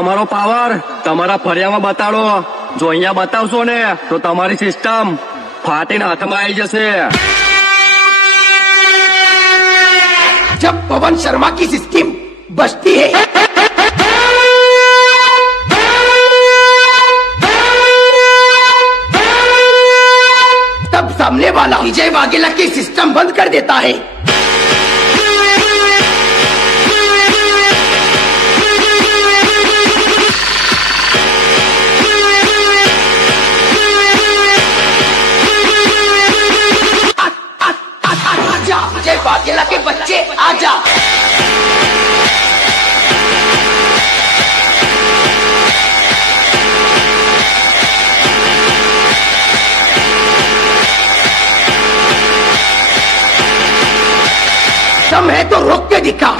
તમારો પાવર તમારા ફળિયામાં બતાડો. જો અહીંયા બતાવશો ને તો તમારી સિસ્ટમ ફાટીને હાથમાં આવી જશે. जब पवन शर्मा की स्कीम बचती है तब सामने वाला विजय वाघेला की सिस्टम बंद कर देता है. आजा विजय वाघेला के बच्चे आजा. दम है तो रोक के दिखा.